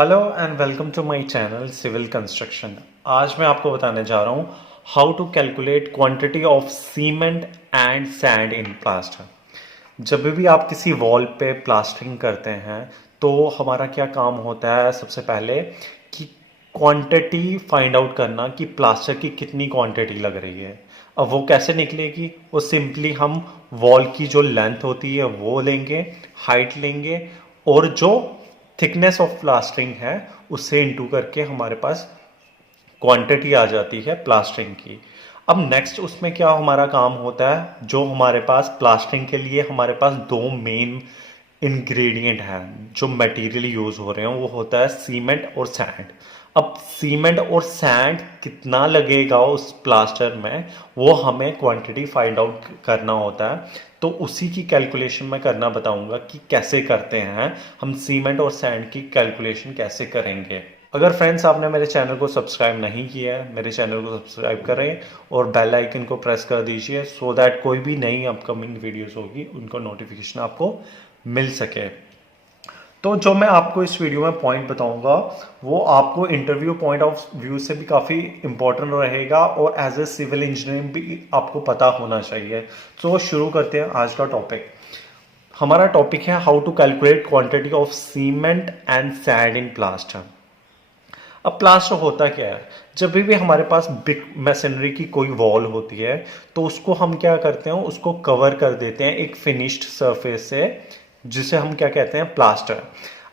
Hello and welcome to my channel civil construction. आज मैं आपको बताने जा रहा हूँ how to calculate quantity of cement and sand in plaster. जब भी आप किसी वॉल पे प्लास्टरिंग करते हैं तो हमारा क्या काम होता है, सबसे पहले कि क्वांटिटी फाइंड आउट करना कि प्लास्टर की कितनी क्वांटिटी लग रही है। अब वो कैसे निकलेगी? वो सिंपली हम वॉल की जो लेंथ होती है वो लेंगे, हाइट लेंगे और जो थिकनेस ऑफ प्लास्टरिंग है उससे इंटू करके हमारे पास क्वांटिटी आ जाती है प्लास्टरिंग की। अब नेक्स्ट उसमें क्या हमारा काम होता है, जो हमारे पास प्लास्टरिंग के लिए हमारे पास दो मेन इंग्रेडिएंट हैं जो मटेरियल यूज हो रहे हैं, वो होता है सीमेंट और सैंड। अब सीमेंट और सैंड कितना लगेगा उस प्लास्टर में, वो हमें क्वांटिटी फाइंड आउट करना होता है। तो उसी की कैलकुलेशन मैं करना बताऊंगा कि कैसे करते हैं, हम सीमेंट और सैंड की कैलकुलेशन कैसे करेंगे। अगर फ्रेंड्स आपने मेरे चैनल को सब्सक्राइब नहीं किया है, मेरे चैनल को सब्सक्राइब करें और बेल आइकन को प्रेस कर दीजिए सो दैट कोई भी नई अपकमिंग वीडियोस होगी उनको नोटिफिकेशन आपको मिल सके। तो जो मैं आपको इस वीडियो में पॉइंट बताऊंगा वो आपको इंटरव्यू पॉइंट ऑफ व्यू से भी काफ़ी इंपॉर्टेंट रहेगा और एज ए सिविल इंजीनियरिंग भी आपको पता होना चाहिए। तो शुरू करते हैं आज का टॉपिक। हमारा टॉपिक है how to calculate quantity of cement and sand in plaster. अब प्लास्टर होता क्या है? जब भी हमारे पास बिग मैसनरी की कोई वॉल होती है तो उसको हम क्या करते हैं, उसको कवर कर देते हैं एक फिनिश्ड सरफेस से, जिसे हम क्या कहते हैं, प्लास्टर।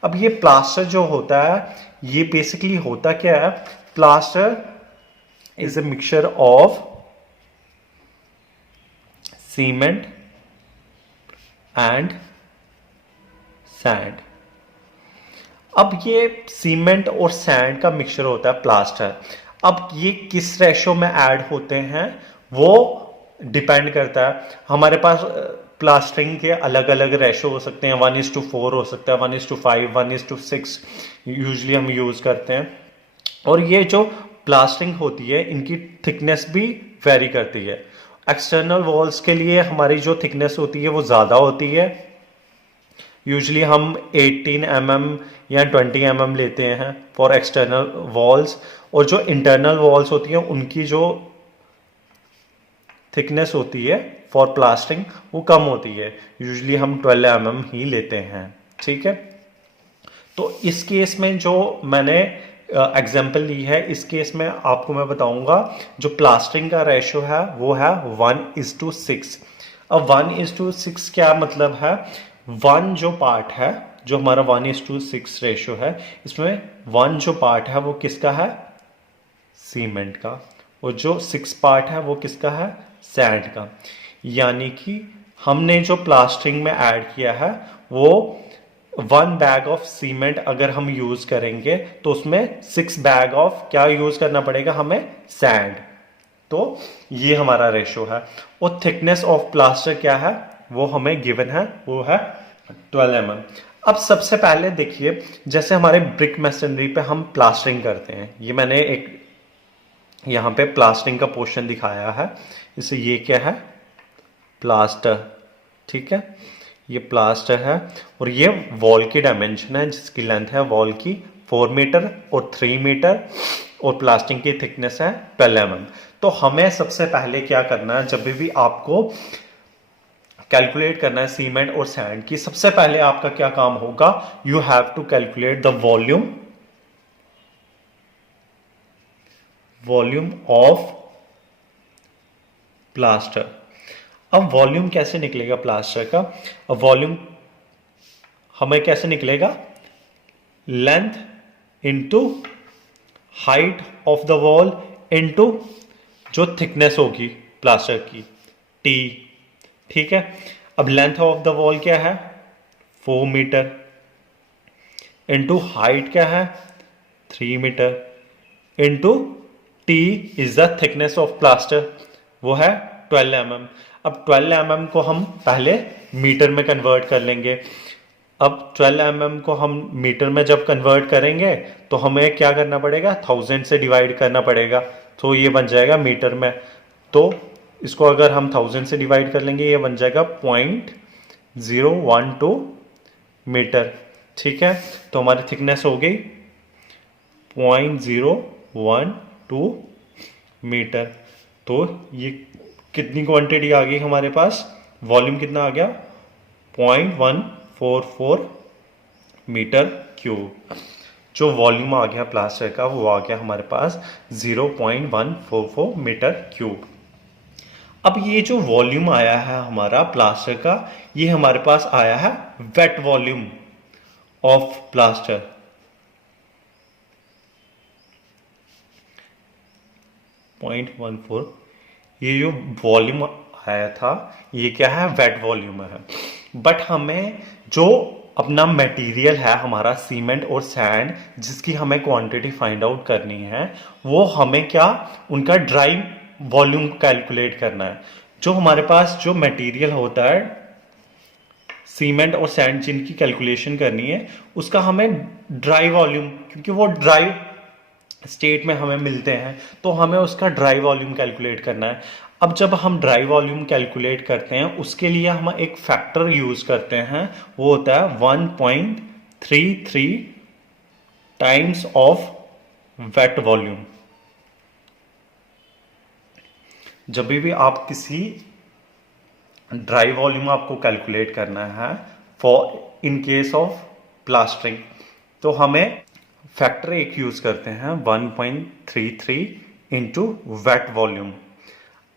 अब ये प्लास्टर जो होता है ये बेसिकली होता क्या है? Plaster is a mixture of cement and sand. अब ये सीमेंट और सैंड का मिक्सचर होता है प्लास्टर। अब ये किस रेशो में ऐड होते हैं वो डिपेंड करता है। हमारे पास प्लास्टरिंग के अलग अलग रेशो हो सकते हैं, 1:4 हो सकता है, 1:5, 1:6 यूजली हम यूज करते हैं। और ये जो प्लास्टरिंग होती है इनकी थिकनेस भी वेरी करती है। एक्सटर्नल वॉल्स के लिए हमारी जो थिकनेस होती है वो ज़्यादा होती है, यूजली हम 18 mm या 20 mm लेते हैं फॉर एक्सटर्नल वॉल्स। और जो इंटरनल वॉल्स होती हैं उनकी जो थिकनेस होती है फॉर प्लास्टरिंग वो कम होती है, यूजली हम 12 mm ही लेते हैं। ठीक है, तो इस केस में जो मैंने एग्जाम्पल ली है, इस केस में आपको मैं बताऊंगा जो प्लास्टरिंग का रेशो है वो है 1:6। अब 1:6 क्या मतलब है? वन जो पार्ट है, जो हमारा 1:6 रेशो है, इसमें वन जो पार्ट है वो किसका है? सीमेंट का। और जो 6 पार्ट है वो किसका है? सैंड का। यानी कि हमने जो प्लास्टरिंग में ऐड किया है वो 1 बैग ऑफ सीमेंट अगर हम यूज करेंगे तो उसमें 6 बैग ऑफ क्या यूज करना पड़ेगा हमें? सैंड। तो ये हमारा रेशो है। और थिकनेस ऑफ प्लास्टर क्या है वो हमें गिवन है, वो है 12 mm। अब सबसे पहले देखिए, जैसे हमारे ब्रिक मैसनरी पे हम प्लास्टरिंग करते हैं, ये मैंने एक यहाँ पे प्लास्टरिंग का पोर्शन दिखाया है, इसे ये क्या है? प्लास्टर। ठीक है, ये प्लास्टर है और ये वॉल की डायमेंशन है जिसकी लेंथ है वॉल की 4 मीटर और 3 मीटर और प्लास्टिक की थिकनेस है 12 mm। तो हमें सबसे पहले क्या करना है, जब भी आपको कैलकुलेट करना है सीमेंट और सैंड की, सबसे पहले आपका क्या काम होगा? You have to calculate the volume of plaster. अब वॉल्यूम कैसे निकलेगा प्लास्टर का? अब वॉल्यूम हमें कैसे निकलेगा? Length into height of the wall into जो थिकनेस होगी प्लास्टर की, टी। ठीक है, अब लेंथ ऑफ द वॉल क्या है? 4 मीटर इनटू हाइट क्या है? 3 metre into T is the thickness of plaster, वो है 12 mm। अब 12 mm को हम पहले मीटर में कन्वर्ट कर लेंगे। अब 12 mm को हम मीटर में जब कन्वर्ट करेंगे तो हमें क्या करना पड़ेगा? 1000 से डिवाइड करना पड़ेगा, तो ये बन जाएगा मीटर में। तो इसको अगर हम 1000 से डिवाइड कर लेंगे ये बन जाएगा 0.012 मीटर। ठीक है, तो हमारी थिकनेस हो गई 0.012 मीटर। तो ये कितनी क्वांटिटी आ गई हमारे पास, वॉल्यूम कितना आ गया, 0.144 मीटर क्यूब। जो वॉल्यूम आ गया प्लास्टर का वो आ गया हमारे पास 0.144 मीटर क्यूब। अब ये जो वॉल्यूम आया है हमारा प्लास्टर का, ये हमारे पास आया है वेट वॉल्यूम ऑफ प्लास्टर। .14, ये जो वॉल्यूम आया था ये क्या है, वेट वॉल्यूम है। बट हमें जो अपना मटेरियल है हमारा सीमेंट और सैंड, जिसकी हमें क्वांटिटी फाइंड आउट करनी है, वो हमें क्या, उनका ड्राई वॉल्यूम कैलकुलेट करना है। जो हमारे पास जो मटेरियल होता है सीमेंट और सैंड, जिनकी कैलकुलेशन करनी है, उसका हमें ड्राई वॉल्यूम, क्योंकि वो ड्राई स्टेट में हमें मिलते हैं, तो हमें उसका ड्राई वॉल्यूम कैलकुलेट करना है। अब जब हम ड्राई वॉल्यूम कैलकुलेट करते हैं, उसके लिए हम एक फैक्टर यूज करते हैं, वो होता है 1.33 टाइम्स ऑफ वेट वॉल्यूम। जब भी आप किसी ड्राई वॉल्यूम आपको कैलकुलेट करना है for in case of plastering, तो हमें फैक्टर एक यूज करते हैं 1.33 इंटू वेट वॉल्यूम।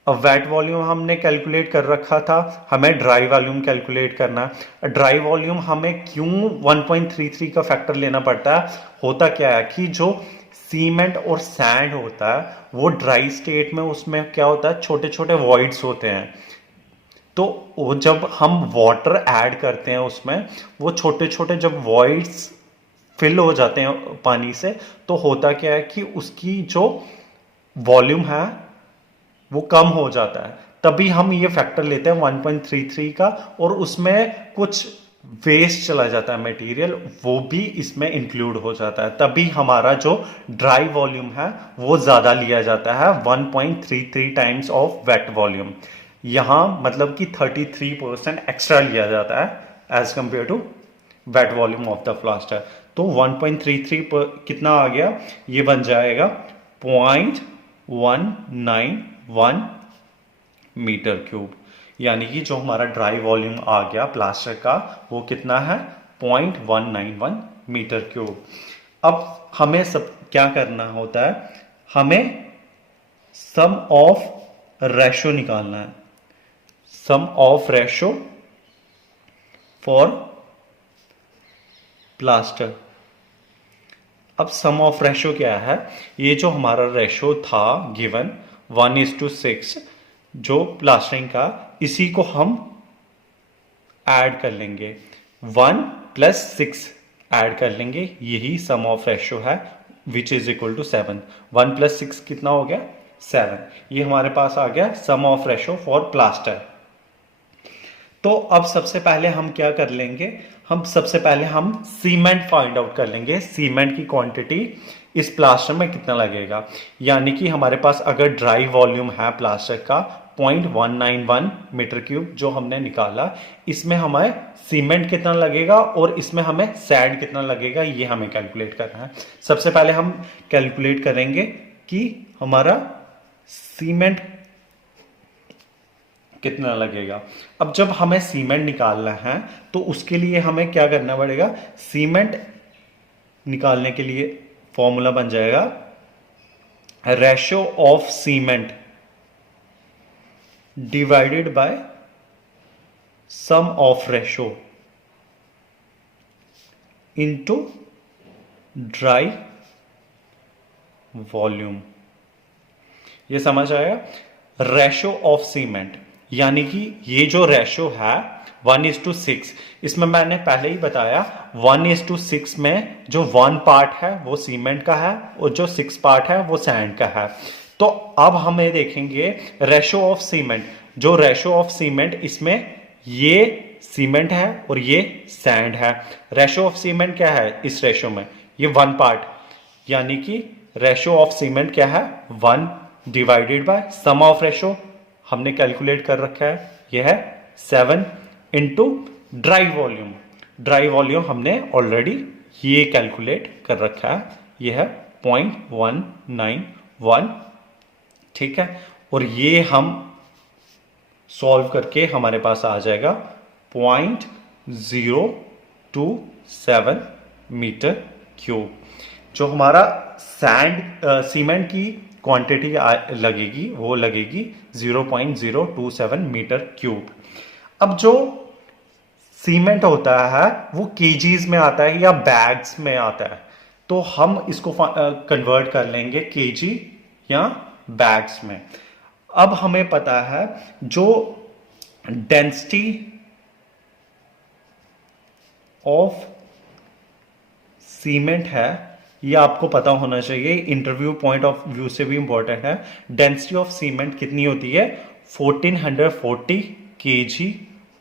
अब वेट वॉल्यूम हमने कैलकुलेट कर रखा था, हमें ड्राई वॉल्यूम कैलकुलेट करना है। ड्राई वॉल्यूम हमें क्यों 1.33 का फैक्टर लेना पड़ता है, होता क्या है कि जो सीमेंट और सैंड होता है वो ड्राई स्टेट में, उसमें क्या होता है, छोटे छोटे वॉइड्स होते हैं। तो वो जब हम वाटर ऐड करते हैं उसमें, वो छोटे छोटे जब वॉइड्स फिल हो जाते हैं पानी से, तो होता क्या है कि उसकी जो वॉल्यूम है वो कम हो जाता है। तभी हम ये फैक्टर लेते हैं 1.33 का, और उसमें कुछ वेस्ट चला जाता है मटेरियल, वो भी इसमें इंक्लूड हो जाता है। तभी हमारा जो ड्राई वॉल्यूम है वो ज्यादा लिया जाता है, 1.33 टाइम्स ऑफ वेट वॉल्यूम। यहां मतलब कि 33% एक्स्ट्रा लिया जाता है as compare to wet volume of the plaster. तो 1.33 पर कितना आ गया, ये बन जाएगा 0.191 मीटर क्यूब। यानी कि जो हमारा ड्राई वॉल्यूम आ गया प्लास्टर का वो कितना है, 0.191 मीटर क्यूब। अब हमें सब क्या करना होता है, हमें सम ऑफ रेशो निकालना है, सम ऑफ रेशो फॉर प्लास्टर। अब सम ऑफ रेशो क्या है, ये जो हमारा रेशो था गिवन 1:6 जो प्लास्टरिंग का, इसी को हम ऐड कर लेंगे, 1 + 6 ऐड कर लेंगे, यही सम ऑफ रेशो है, विच इज इक्वल टू 7। 1 + 6 कितना हो गया, 7। ये हमारे पास आ गया सम ऑफ रेशो फॉर प्लास्टर। तो अब सबसे पहले हम क्या कर लेंगे, सबसे पहले हम सीमेंट फाइंड आउट कर लेंगे, सीमेंट की क्वांटिटी इस प्लास्टर में कितना लगेगा। यानी कि हमारे पास अगर ड्राई वॉल्यूम है प्लास्टर का 0.191 मीटर क्यूब जो हमने निकाला, इसमें हमें सीमेंट कितना लगेगा और इसमें हमें सैंड कितना लगेगा, ये हमें कैलकुलेट करना है। सबसे पहले हम कैलकुलेट करेंगे कि हमारा सीमेंट कितना लगेगा। अब जब हमें सीमेंट निकालना है तो उसके लिए हमें क्या करना पड़ेगा, सीमेंट निकालने के लिए फॉर्मूला बन जाएगा ratio of cement divided by sum of ratio into dry volume. ये समझ आया, रेशो ऑफ सीमेंट, यानी कि ये जो रेशो है 1:6, इसमें मैंने पहले ही बताया 1:6 में जो 1 पार्ट है वो सीमेंट का है और जो 6 पार्ट है वो सैंड का है। तो अब हमें देखेंगे रेशो ऑफ सीमेंट, जो रेशो ऑफ सीमेंट, इसमें ये सीमेंट है और ये सैंड है। रेशो ऑफ सीमेंट क्या है इस रेशो में, ये 1 पार्ट, यानी कि रेशो ऑफ सीमेंट क्या है, 1 divided by sum of ratio हमने कैलकुलेट कर रखा है, यह है 7 into dry volume. Dry volume हमने ऑलरेडी ये कैलकुलेट कर रखा है, यह है 0.191, ठीक है। और ये हम सॉल्व करके हमारे पास आ जाएगा 0.027 मीटर क्यूब। जो हमारा सीमेंट की क्वांटिटी लगेगी वो लगेगी 0.027 मीटर क्यूब। अब जो सीमेंट होता है वो केजीज में आता है या बैग्स में आता है, तो हम इसको कन्वर्ट कर लेंगे केजी या बैग्स में। अब हमें पता है जो डेंसिटी ऑफ सीमेंट है, ये आपको पता होना चाहिए, इंटरव्यू पॉइंट ऑफ व्यू से भी इंपॉर्टेंट है। डेंसिटी ऑफ सीमेंट कितनी होती है? 1440 केजी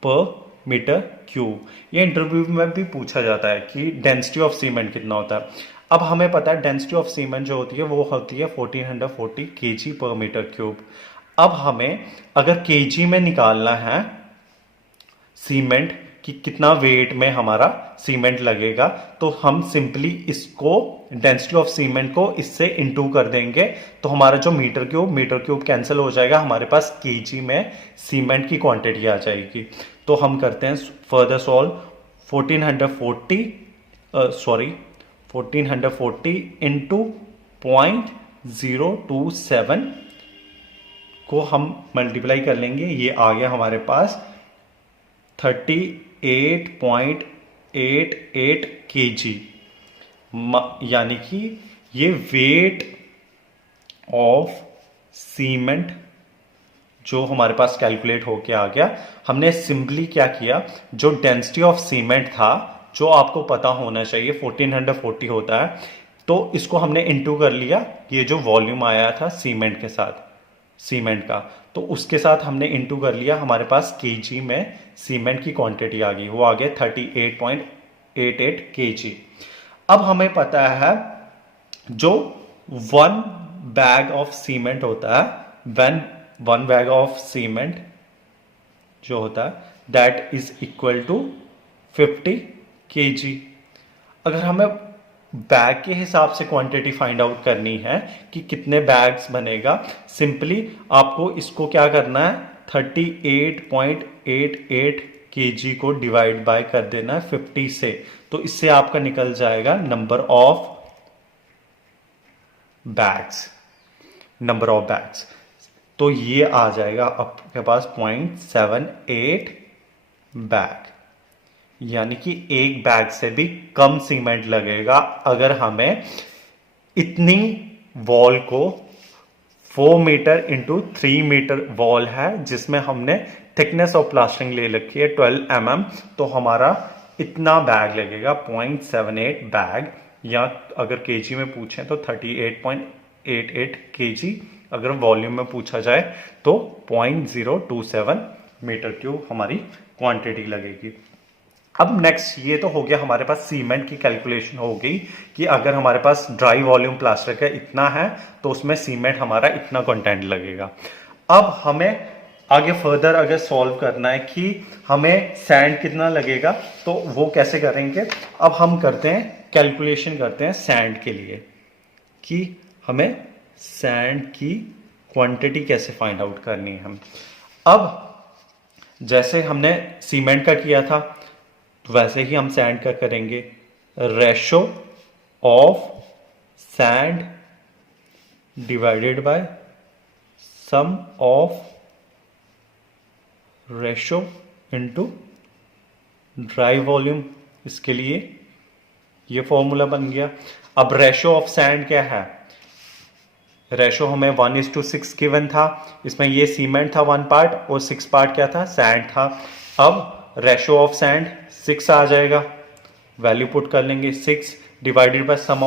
पर मीटर क्यूब। ये इंटरव्यू में भी पूछा जाता है कि डेंसिटी ऑफ सीमेंट कितना होता है। अब हमें पता है डेंसिटी ऑफ सीमेंट जो होती है वो होती है 1440 केजी पर मीटर क्यूब। अब हमें अगर केजी में निकालना है सीमेंट कि कितना वेट में हमारा सीमेंट लगेगा, तो हम सिंपली इसको डेंसिटी ऑफ सीमेंट को इससे इनटू कर देंगे, तो हमारा जो मीटर क्यूब कैंसिल हो जाएगा, हमारे पास केजी में सीमेंट की क्वांटिटी आ जाएगी। तो हम करते हैं फर्दर सॉल्व। 1440 इंटू 0.027 को हम मल्टीप्लाई कर लेंगे। ये आ गया हमारे पास 38.88 केजी, यानी कि ये वेट ऑफ सीमेंट जो हमारे पास कैलकुलेट होके आ गया। हमने सिंपली क्या किया, जो डेंसिटी ऑफ सीमेंट था जो आपको पता होना चाहिए 1440 होता है, तो इसको हमने इनटू कर लिया ये जो वॉल्यूम आया था सीमेंट के साथ, सीमेंट का, तो उसके साथ हमने इनटू कर लिया। हमारे पास केजी में सीमेंट की क्वांटिटी आ गई, वो आ गया 38.88 केजी। अब हमें पता है जो 1 बैग ऑफ सीमेंट होता है, वन बैग ऑफ सीमेंट जो होता है that is equal to 50 kg. अगर हमें बैग के हिसाब से क्वांटिटी फाइंड आउट करनी है कि कितने बैग्स बनेगा, सिंपली आपको इसको क्या करना है, 38.88 केजी को डिवाइड बाय कर देना है 50 से, तो इससे आपका निकल जाएगा नंबर ऑफ बैग्स। तो ये आ जाएगा आपके पास 0.78 बैग, यानी कि एक बैग से भी कम सीमेंट लगेगा अगर हमें इतनी वॉल को 4 मीटर इंटू 3 मीटर वॉल है जिसमें हमने थिकनेस ऑफ प्लास्टरिंग ले रखी है 12 mm, तो हमारा इतना बैग लगेगा 0.78 बैग, या अगर केजी में पूछें तो 38.88 केजी, अगर वॉल्यूम में पूछा जाए तो 0.027 मीटर क्यूब हमारी क्वांटिटी लगेगी। अब नेक्स्ट, ये तो हो गया हमारे पास सीमेंट की कैलकुलेशन हो गई कि अगर हमारे पास ड्राई वॉल्यूम प्लास्टर का इतना है तो उसमें सीमेंट हमारा इतना कंटेंट लगेगा। अब हमें आगे फर्दर अगर सॉल्व करना है कि हमें सैंड कितना लगेगा, तो वो कैसे करेंगे। अब हम करते हैं कैलकुलेशन करते हैं सैंड के लिए कि हमें सैंड की क्वांटिटी कैसे फाइंड आउट करनी है। हम अब जैसे हमने सीमेंट का किया था वैसे ही हम सैंड का करेंगे। Ratio of sand divided by sum of ratio into dry volume, इसके लिए ये फॉर्मूला बन गया। अब रेशो ऑफ सैंड क्या है, रेशो हमें 1:6 गिवन था, इसमें ये सीमेंट था 1 पार्ट और 6 पार्ट क्या था, सैंड था। अब रेशो ऑफ सैंड 6 आ जाएगा, वैल्यू पुट कर लेंगे 6 divided by sum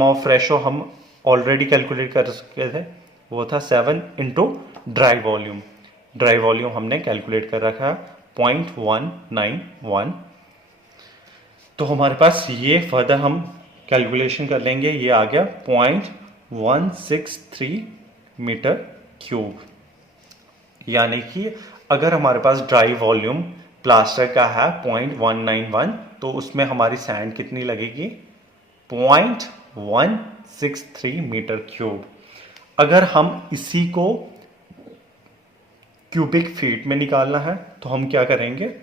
of ratio हम ऑलरेडी कैलकुलेट कर चुके थे, वो था 7 इंटू ड्राई वॉल्यूम हमने कैलकुलेट कर रखा है 0.191। तो हमारे पास ये फर्दर हम कैलकुलेशन कर लेंगे, ये आ गया 0.163 मीटर क्यूब, यानी कि अगर हमारे पास ड्राई वॉल्यूम प्लास्टर का है 0.191 तो उसमें हमारी सैंड कितनी लगेगी, 0.163 मीटर क्यूब। अगर हम इसी को क्यूबिक फीट में निकालना है तो हम क्या करेंगे,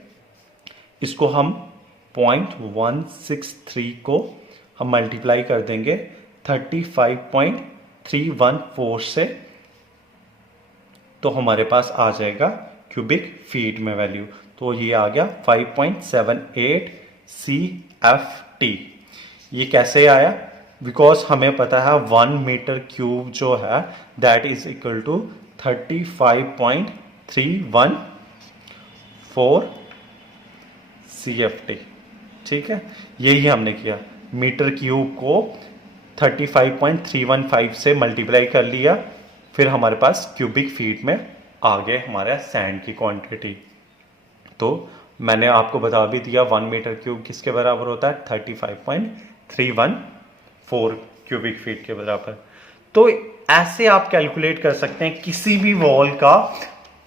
इसको हम 0.163 को हम मल्टीप्लाई कर देंगे 35.314 से, तो हमारे पास आ जाएगा क्यूबिक फीट में वैल्यू। तो ये आ गया 5.78 CFT। ये कैसे आया? बिकॉज हमें पता है 1 मीटर क्यूब जो है that is equal to 35.314 CFT। ठीक है, यही हमने किया, मीटर क्यूब को 35.315 से मल्टीप्लाई कर लिया, फिर हमारे पास क्यूबिक फीट में आ गए हमारा सैंड की क्वांटिटी। तो मैंने आपको बता भी दिया 1 मीटर क्यूब किसके बराबर होता है, 35.314 क्यूबिक फीट के बराबर। तो ऐसे आप कैलकुलेट कर सकते हैं किसी भी वॉल का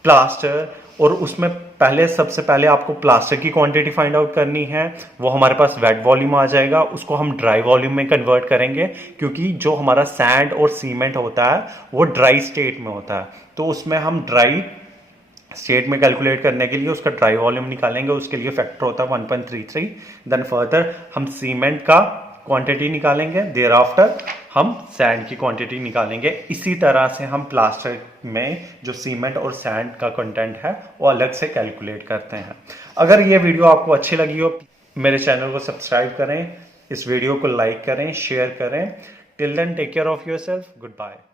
प्लास्टर, और उसमें सबसे पहले आपको प्लास्टर की क्वांटिटी फाइंड आउट करनी है। वो हमारे पास वेट वॉल्यूम आ जाएगा, उसको हम ड्राई वॉल्यूम में कन्वर्ट करेंगे, क्योंकि जो हमारा सैंड और सीमेंट होता है वो ड्राई स्टेट में होता है। तो उसमें हम ड्राई स्टेट में कैलकुलेट करने के लिए उसका ड्राई वॉल्यूम निकालेंगे, उसके लिए फैक्टर होता है 1.33। देन फर्दर हम सीमेंट का क्वांटिटी निकालेंगे, देयर आफ्टर हम सैंड की क्वांटिटी निकालेंगे। इसी तरह से हम प्लास्टर में जो सीमेंट और सैंड का कंटेंट है वो अलग से कैलकुलेट करते हैं। अगर ये वीडियो आपको अच्छी लगी हो, मेरे चैनल को सब्सक्राइब करें, इस वीडियो को लाइक करें, शेयर करें। Till then take care of yourself, good bye.